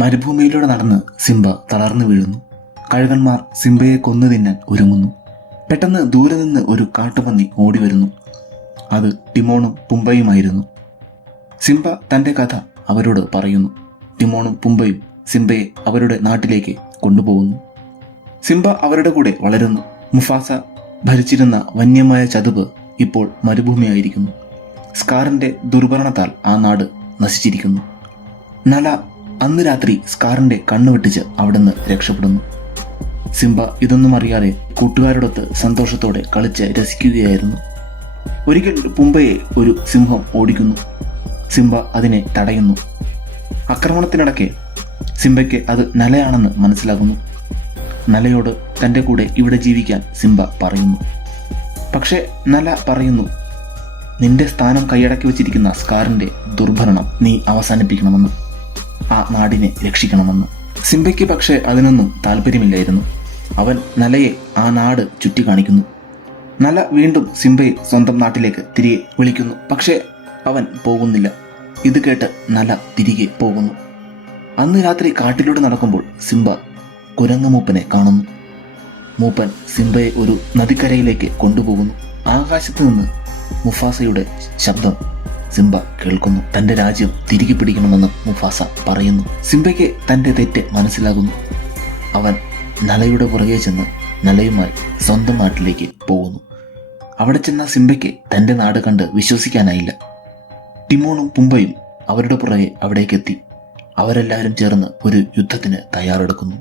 മരുഭൂമിയിലൂടെ നടന്ന് സിംബ തളർന്നു വീഴുന്നു. കഴുകന്മാർ സിംബയെ കൊന്നു തിന്നാൻ ഒരുങ്ങുന്നു. പെട്ടെന്ന് ദൂരെ നിന്ന് ഒരു കാട്ടുപന്നി ഓടി വരുന്നു. അത് ടിമോണും പുംബയുമായിരുന്നു. സിംബ തൻ്റെ കഥ അവരോട് പറയുന്നു. ടിമോണും പുംബയും സിംബയെ അവരുടെ നാട്ടിലേക്ക് കൊണ്ടുപോകുന്നു. സിംബ അവരുടെ കൂടെ വളരുന്നു. മുഫാസ ഭരിച്ചിരുന്ന വന്യമായ ചതുപ്പ് ഇപ്പോൾ മരുഭൂമിയായിരിക്കുന്നു. സ്കാറിന്റെ ദുർഭരണത്താൽ ആ നാട് നശിച്ചിരിക്കുന്നു. നല അന്ന് രാത്രി സ്കാറിന്റെ കണ്ണു വെട്ടിച്ച് അവിടുന്ന് രക്ഷപ്പെടുന്നു. സിംബ ഇതൊന്നും അറിയാതെ കൂട്ടുകാരോടൊത്ത് സന്തോഷത്തോടെ കളിച്ച് രസിക്കുകയായിരുന്നു. ഒരിക്കൽ പുംബയെ ഒരു സിംഹം ഓടിക്കുന്നു. സിംബ അതിനെ തടയുന്നു. ആക്രമണത്തിനിടയ്ക്ക് സിംബയ്ക്ക് അത് നലയാണെന്ന് മനസ്സിലാകുന്നു. നലയോട് തൻ്റെ കൂടെ ഇവിടെ ജീവിക്കാൻ സിംബ പറയുന്നു. പക്ഷേ നല പറയുന്നു, നിന്റെ സ്ഥാനം കൈയടക്കി വെച്ചിരിക്കുന്ന സ്കാറിന്റെ ദുർഭരണം നീ അവസാനിപ്പിക്കണമെന്ന്, ആ നാടിനെ രക്ഷിക്കണമെന്ന്. സിംബയ്ക്ക് പക്ഷേ അതിനൊന്നും താല്പര്യമില്ലായിരുന്നു. അവൻ നലയെ ആ നാട് ചുറ്റിക്കാണിക്കുന്നു. നല വീണ്ടും സിംബയെ സ്വന്തം നാട്ടിലേക്ക് തിരികെ വിളിക്കുന്നു. പക്ഷേ അവൻ പോകുന്നില്ല. ഇത് കേട്ട് നല തിരികെ പോകുന്നു. അന്ന് രാത്രി കാട്ടിലൂടെ നടക്കുമ്പോൾ സിംബ കുരങ്ങുമൂപ്പനെ കാണുന്നു. മൂപ്പൻ സിംബയെ ഒരു നദിക്കരയിലേക്ക് കൊണ്ടുപോകുന്നു. ആകാശത്ത് നിന്ന് മുഫാസയുടെ ശബ്ദം സിംബ കേൾക്കുന്നു. തൻ്റെ രാജ്യം തിരികെ പിടിക്കണമെന്ന് മുഫാസ പറയുന്നു. സിംബയ്ക്ക് തൻ്റെ തെറ്റ് മനസ്സിലാകുന്നു. അവൻ നലയുടെ പുറകെ ചെന്ന് നലയുമായി സ്വന്തം നാട്ടിലേക്ക് പോകുന്നു. അവിടെ ചെന്ന സിംബയ്ക്ക് തൻ്റെ നാട് കണ്ട് വിശ്വസിക്കാനായില്ല. ടിമോണും പുംബയും അവരുടെ പുറകെ അവിടേക്കെത്തി. അവരെല്ലാവരും ചേർന്ന് ഒരു യുദ്ധത്തിന് തയ്യാറെടുക്കുന്നു.